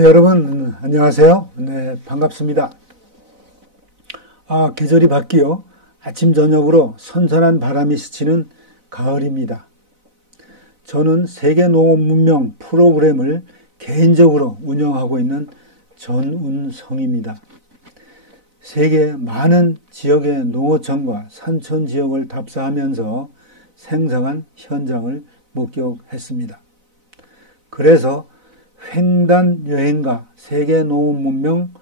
여러분 안녕하세요. 네, 반갑습니다. 계절이 바뀌어 아침 저녁으로 선선한 바람이 스치는 가을입니다. 저는 세계농업문명 프로그램을 개인적으로 운영하고 있는 전운성입니다. 세계 많은 지역의 농어촌과 산촌 지역을 답사하면서 생생한 현장을 목격했습니다. 그래서 횡단 여행가 세계농업문명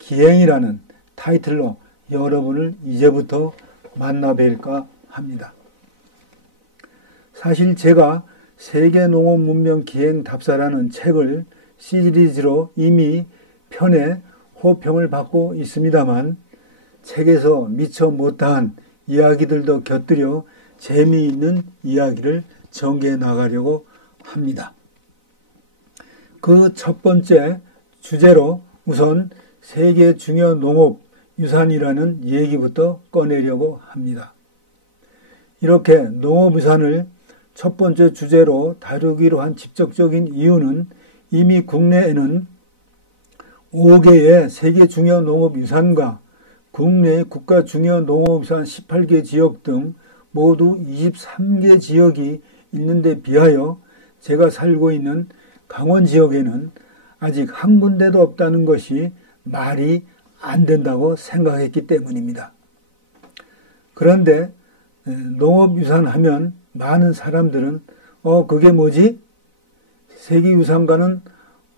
기행이라는 타이틀로 여러분을 이제부터 만나뵐까 합니다. 사실 제가 세계농업문명 기행 답사라는 책을 시리즈로 이미 편에 호평을 받고 있습니다만 책에서 미처 못다한 이야기들도 곁들여 재미있는 이야기를 전개해 나가려고 합니다. 그 첫 번째 주제로 우선 세계 중요 농업 유산이라는 얘기부터 꺼내려고 합니다. 이렇게 농업유산을 첫 번째 주제로 다루기로 한 직접적인 이유는 이미 국내에는 5개의 세계 중요 농업유산과 국내 국가 중요 농업유산 18개 지역 등 모두 23개 지역이 있는데 비하여 제가 살고 있는 강원 지역에는 아직 한 군데도 없다는 것이 말이 안 된다고 생각했기 때문입니다. 그런데 농업유산 하면 많은 사람들은 그게 뭐지? 세계유산과는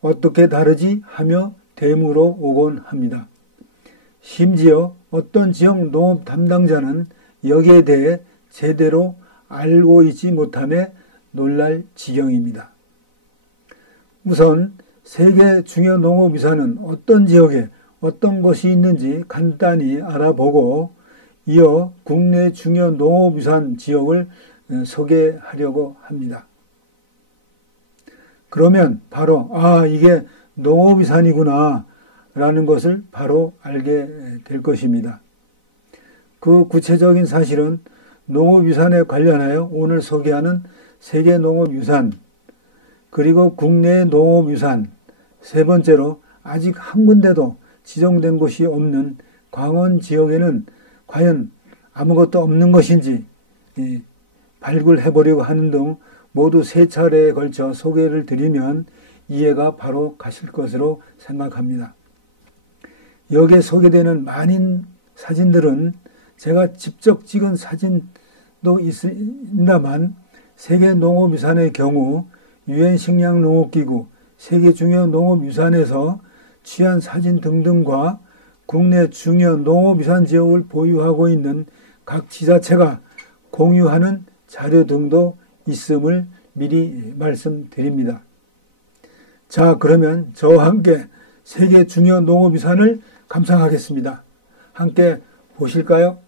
어떻게 다르지? 하며 대물어 오곤 합니다. 심지어 어떤 지역 농업 담당자는 여기에 대해 제대로 알고 있지 못함에 놀랄 지경입니다. 우선 세계 중요 농업유산은 어떤 지역에 어떤 것이 있는지 간단히 알아보고 이어 국내 중요 농업유산 지역을 소개하려고 합니다. 그러면 바로 이게 농업유산이구나 라는 것을 바로 알게 될 것입니다. 그 구체적인 사실은 농업유산에 관련하여 오늘 소개하는 세계 농업유산 그리고 국내 농업유산 세 번째로 아직 한 군데도 지정된 곳이 없는 강원 지역에는 과연 아무것도 없는 것인지 발굴해보려고 하는 등 모두 세 차례에 걸쳐 소개를 드리면 이해가 바로 가실 것으로 생각합니다. 여기에 소개되는 많은 사진들은 제가 직접 찍은 사진도 있습니다만 세계 농업유산의 경우 유엔 식량농업기구 세계 중요 농업유산에서 취한 사진 등등과 국내 중요 농업유산 지역을 보유하고 있는 각 지자체가 공유하는 자료 등도 있음을 미리 말씀드립니다. 자, 그러면 저와 함께 세계 중요 농업유산을 감상하겠습니다. 함께 보실까요?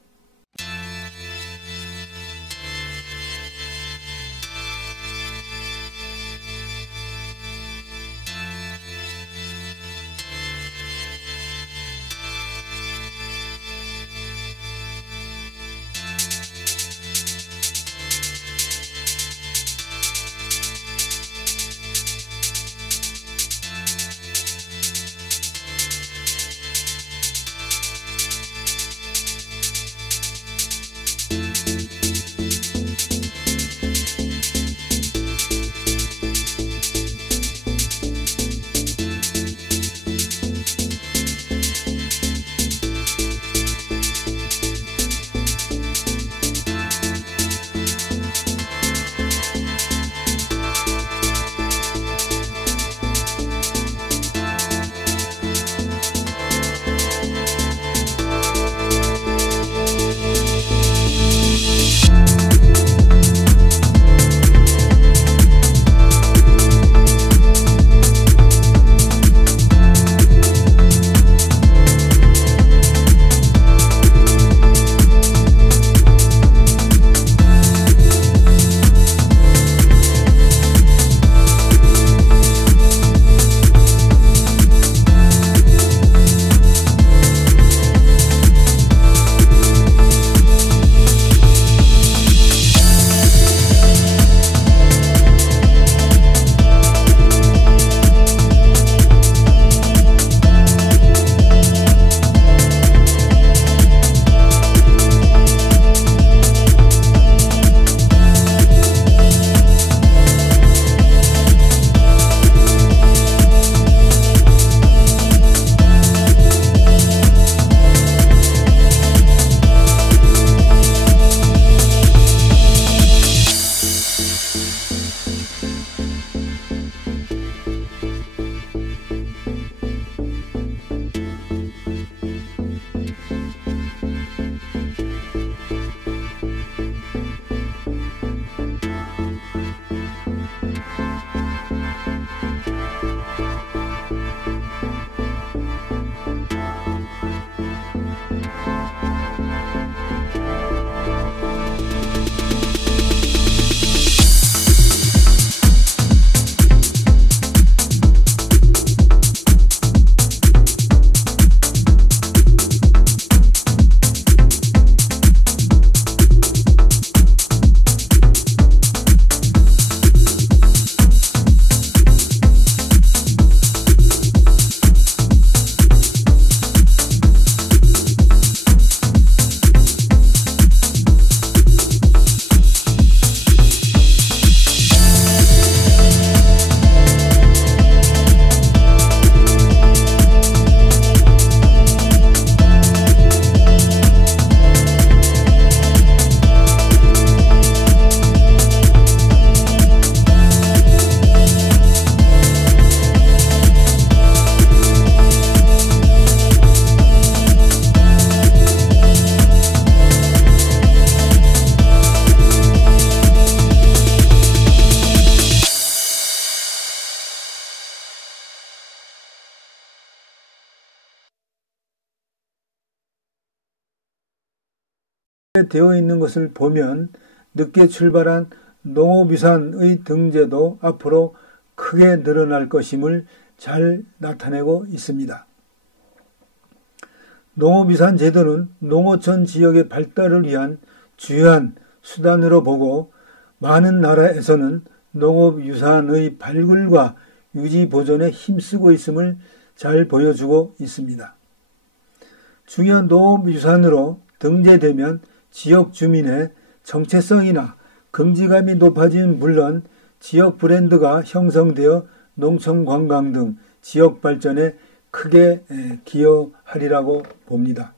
되어 있는 것을 보면 늦게 출발한 농업유산의 등재도 앞으로 크게 늘어날 것임을 잘 나타내고 있습니다. 농업유산 제도는 농어촌 지역의 발달을 위한 주요한 수단으로 보고 많은 나라에서는 농업유산의 발굴과 유지 보존에 힘쓰고 있음을 잘 보여주고 있습니다. 중요한 농업유산으로 등재되면 지역 주민의 정체성이나 긍지감이 높아지는 물론 지역 브랜드가 형성되어 농촌 관광 등 지역 발전에 크게 기여하리라고 봅니다.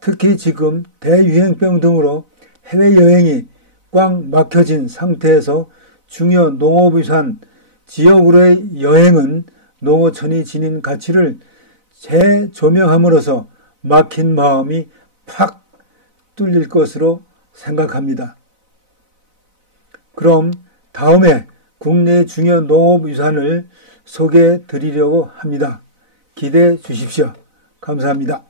특히 지금 대유행병 등으로 해외여행이 꽉 막혀진 상태에서 중요 농업유산 지역으로의 여행은 농어촌이 지닌 가치를 재조명함으로써 막힌 마음이 팍 뚫릴 것으로 생각합니다. 그럼 다음에 국내 중요 농업유산을 소개해 드리려고 합니다. 기대해 주십시오. 감사합니다.